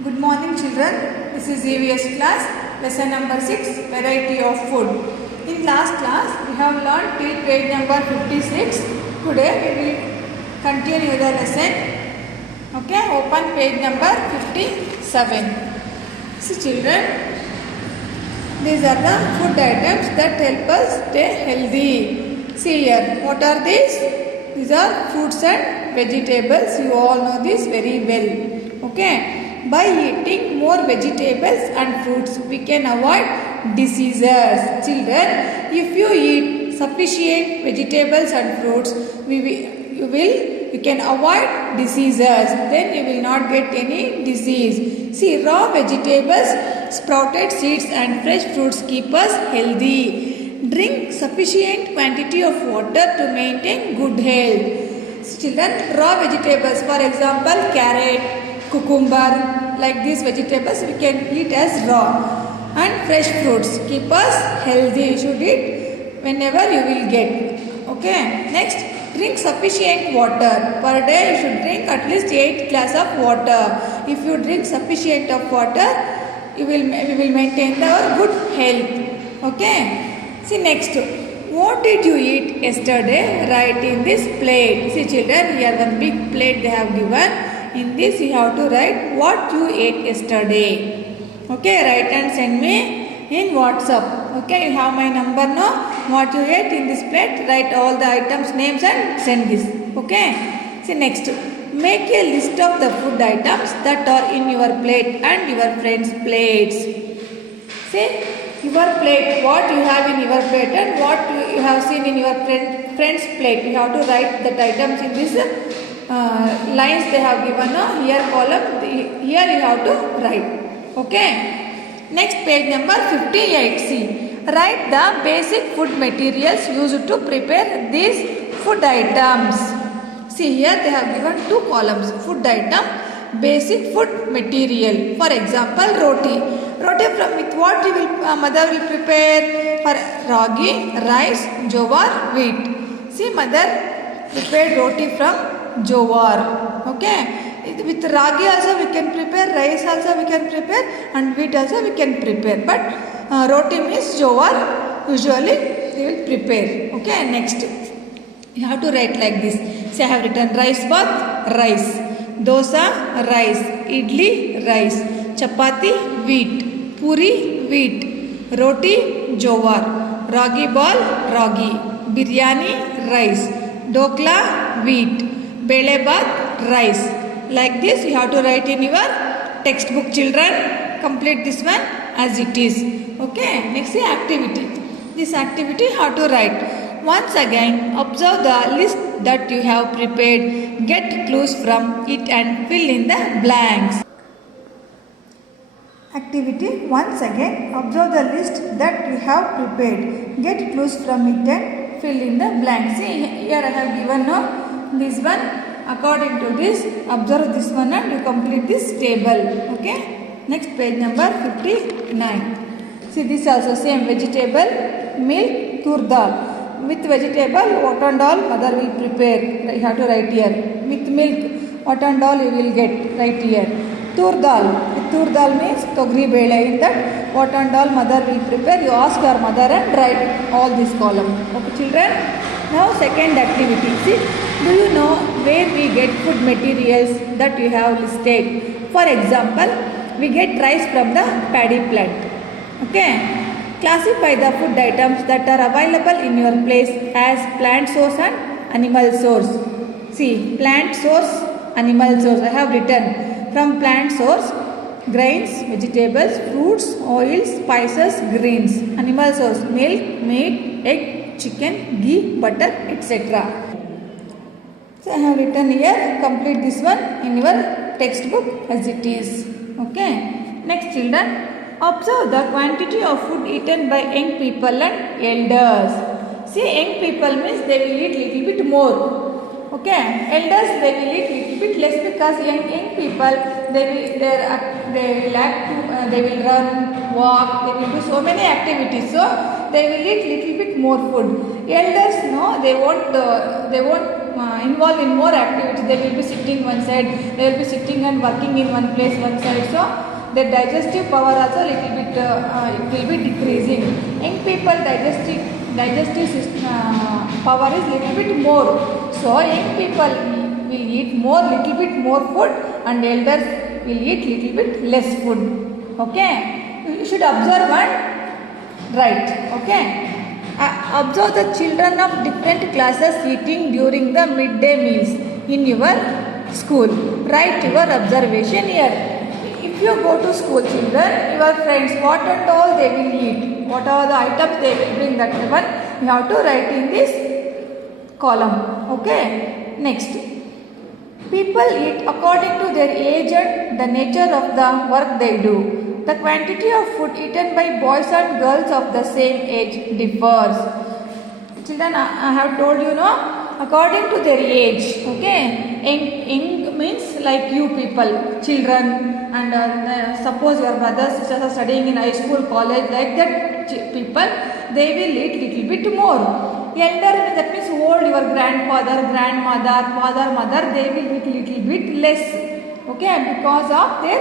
Good morning children, this is EVS class, lesson number 6, variety of food. In last class, we have learned till page number 56. Today we will continue the lesson. Okay, open page number 57. See children, these are the food items that help us stay healthy. See here, what are these? These are fruits and vegetables. You all know this very well. Okay. By eating more vegetables and fruits, we can avoid diseases. Children, if you eat sufficient vegetables and fruits, you can avoid diseases. Then you will not get any disease. See, raw vegetables, sprouted seeds and fresh fruits keep us healthy. Drink sufficient quantity of water to maintain good health. Children, raw vegetables, for example, carrot, cucumber, like these vegetables we can eat as raw, and fresh fruits keep us healthy. You should eat whenever you will get. Okay, next, drink sufficient water. Per day you should drink at least 8 glass of water. If you drink sufficient of water, we will maintain our good health. Okay, see next, what did you eat yesterday? Write in this plate. See children, here one big plate they have given. In this you have to write what you ate yesterday. Okay, write and send me in WhatsApp. Okay, you have my number now. What you ate in this plate, write all the items names and send this. Okay, see next, make a list of the food items that are in your plate and your friends' plates. See, your plate, what you have in your plate and what you have seen in your friend's plate. You have to write the items in this lines they have given. Here column, here you have to write. Okay, next page number 58. See, write the basic food materials used to prepare these food items. See, here they have given 2 columns, food item, basic food material. For example, roti. Roti from with what you will mother will prepare? For ragi, rice, jowar, wheat. See, mother prepared roti from jowar. Okay, with ragi also we can prepare, rice also we can prepare, and wheat also we can prepare, but roti means jowar usually they will prepare. Okay, next you have to write like this. Say, I have written rice bath, rice, dosa, rice, idli, rice, chapati, wheat, puri, wheat, roti, jowar, ragi ball, ragi, biryani, rice, dokla, wheat, bele bath, rice. Like this you have to write in your textbook children. Complete this one as it is. Okay, next is activity. This activity you have to write. Once again, observe the list that you have prepared. Get clues from it and fill in the blanks. Activity, once again, observe the list that you have prepared. Get clues from it and fill in the blanks. See, here I have given this one. According to this, observe this one and you complete this table. Okay. Next page number 59. See, this also same vegetable, milk, tur dal. With vegetable, what and all mother will prepare. You have to write here. With milk, what and all you will get. Right here. Tur dal. With tur dal means togri bele. In that, what and all mother will prepare. You ask your mother and write all this column. Okay, children. Now second activity. See, do you know where we get food materials that you have listed? For example, we get rice from the paddy plant. Okay. Classify the food items that are available in your place as plant source and animal source. See, plant source, animal source. I have written from plant source, grains, vegetables, fruits, oils, spices, greens. Animal source, milk, meat, egg, chicken, ghee, butter, etc. So I have written here, complete this one in your textbook as it is. Okay. Next children, observe the quantity of food eaten by young people and elders. See, young people means they will eat little bit more. Okay. Elders they will eat little bit less because young people they will run, walk, they will do so many activities, so they will eat little bit more food. Elders, no, they won't involve in more activities. They will be sitting one side, they will be sitting and working in one place one side, so their digestive power also little bit it will be decreasing. Young people digestive power is little bit more, so young people will eat little bit more food, and elders will eat little bit less food. Okay, you should observe and write. Okay, observe the children of different classes eating during the midday meals in your school. Write your observation here. If you go to school, children, your friends, what and all they will eat, what are the items they will bring, that one you have to write in this column. Okay, next, people eat according to their age and the nature of the work they do. The quantity of food eaten by boys and girls of the same age differs. Children, I have told you, no, according to their age. Okay, young means like you people, children, and suppose your brothers sisters are studying in high school, college, like that people, they will eat little bit more. Elder, that means old, your grandfather, grandmother, father, mother, they will eat little bit less. Okay, because of their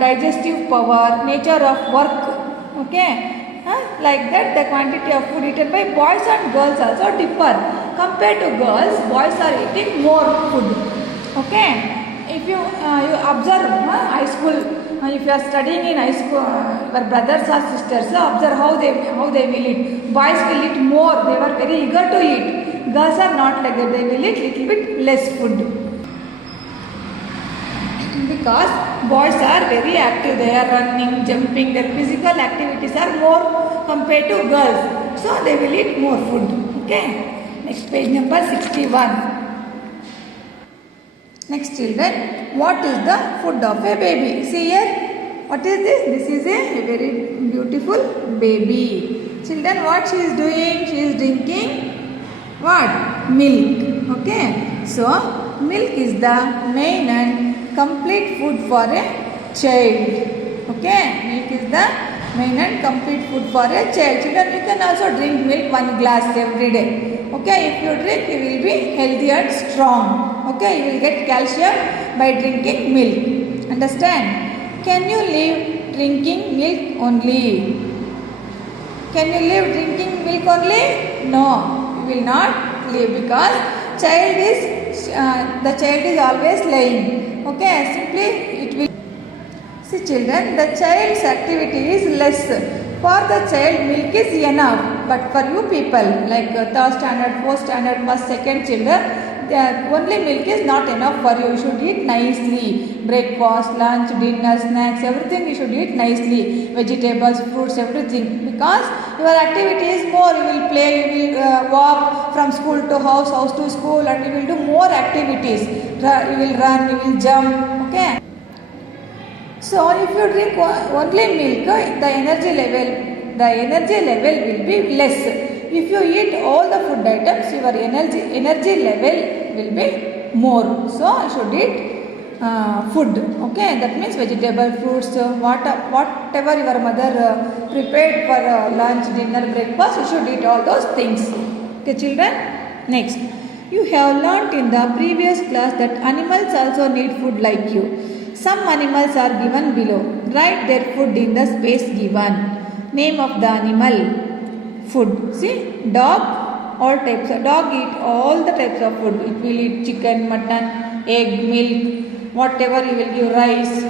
digestive power, nature of work. Okay, like that the quantity of food eaten by boys and girls also differ. Compared to girls, boys are eating more food. Okay, if you observe high school, if you are studying in high school, your brothers or sisters, observe how they will eat. Boys will eat more, they were very eager to eat. Girls are not like that, they will eat little bit less food. Because boys are very active, they are running, jumping, their physical activities are more compared to girls, so they will eat more food. Okay, next, page number 61. Next, children, what is the food of a baby? See here, what is this? This is a very beautiful baby. Children, what she is doing? She is drinking what? Milk. Okay, so milk is the main and complete food for a child. Okay, milk is the main and complete food for a child. Children, you can also drink milk 1 glass every day. Okay, if you drink, you will be healthy and strong. Okay, you will get calcium by drinking milk. Understand? Can you live drinking milk only? Can you live drinking milk only? No, you will not live, because the child is always lying. Okay, simply it will. See, children, the child's activity is less. For the child, milk is enough. But for you people, like 3rd standard, 4th standard, 1st, 2nd children, only milk is not enough for you. You should eat nicely. Breakfast, lunch, dinner, snacks, everything you should eat nicely. Vegetables, fruits, everything. Because your activity is more. You will play, you will walk from school to house, house to school, and you will do more activities. You will run, you will jump. Okay. So if you drink only milk, the energy level will be less. If you eat all the food items, your energy level will be more. So you should eat food. Okay, that means vegetable, fruits, whatever your mother prepared for lunch, dinner, breakfast, you should eat all those things. Okay, children. Next, you have learnt in the previous class that animals also need food like you. Some animals are given below. Write their food in the space given. Name of the animal. Food. See, dog, all types of dog eat all the types of food. It will eat chicken, mutton, egg, milk, whatever you will give, rice,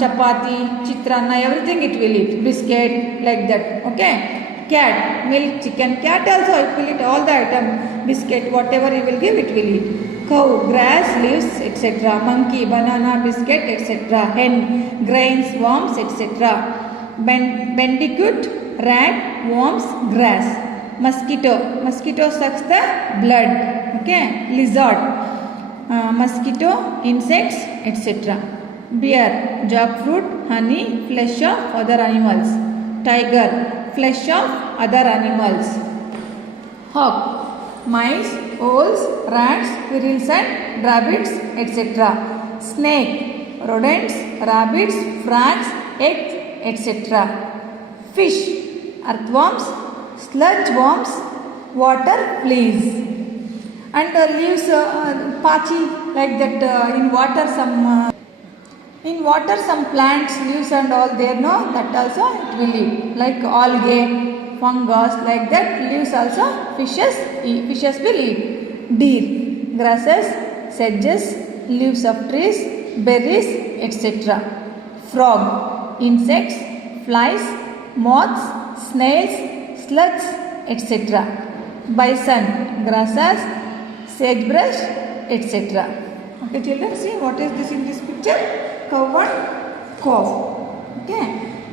chapati, chitrana, everything it will eat. Biscuit, like that. Okay. Cat, milk, chicken. Cat also it will eat all the item. Biscuit, whatever you will give, it will eat. Cow, grass, leaves, etc. Monkey, banana, biscuit, etc. Hen, grains, worms, etc. Bandicoot, rat, worms, grass. Mosquito sucks the blood. Okay. Lizard, mosquito, insects, etc. Bear, jackfruit, honey, flesh of other animals. Tiger, flesh of other animals. Hawk, mice, owls, rats, squirrels and rabbits, etc. Snake, rodents, rabbits, frogs, eggs, etc. Fish, earthworms, sludge worms, water fleas. And leaves patchy like that in water some plants leaves and all there, no, that also it will eat, like algae, fungus, like that leaves also fishes will eat. Deer, grasses, sedges, leaves of trees, berries, etc. Frog, insects, flies, moths, snails, slugs, etc. Bison, grasses, sagebrush, etc. Okay children, see what is this in this picture? Cow and calf. Okay.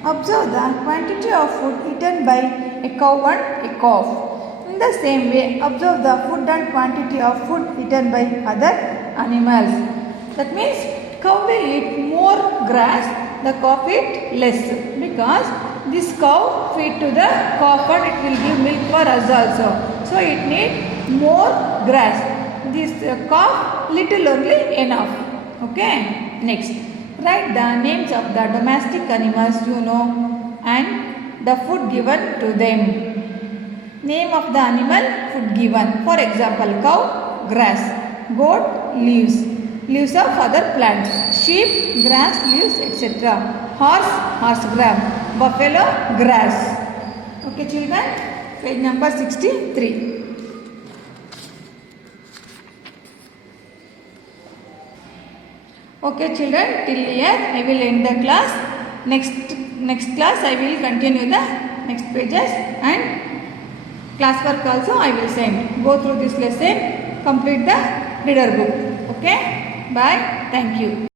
Observe the quantity of food eaten by a cow and a calf. In the same way, observe the food and quantity of food eaten by other animals. That means cow will eat more grass, the calf eat less, because this cow feed to the calf and it will give milk for us also. So it needs more grass. This calf little only enough. Okay. Next, write the names of the domestic animals you know and the food given to them. Name of the animal, food given. For example, cow, grass. Goat, leaves. Leaves of other plants. Sheep, grass, leaves, etc. Horse, horse gram. Buffalo, grass. Okay children, page number 63. Okay children, till here I will end the class. Next class I will continue the next pages and class work also I will send. Go through this lesson, complete the reader book. Okay, bye, thank you.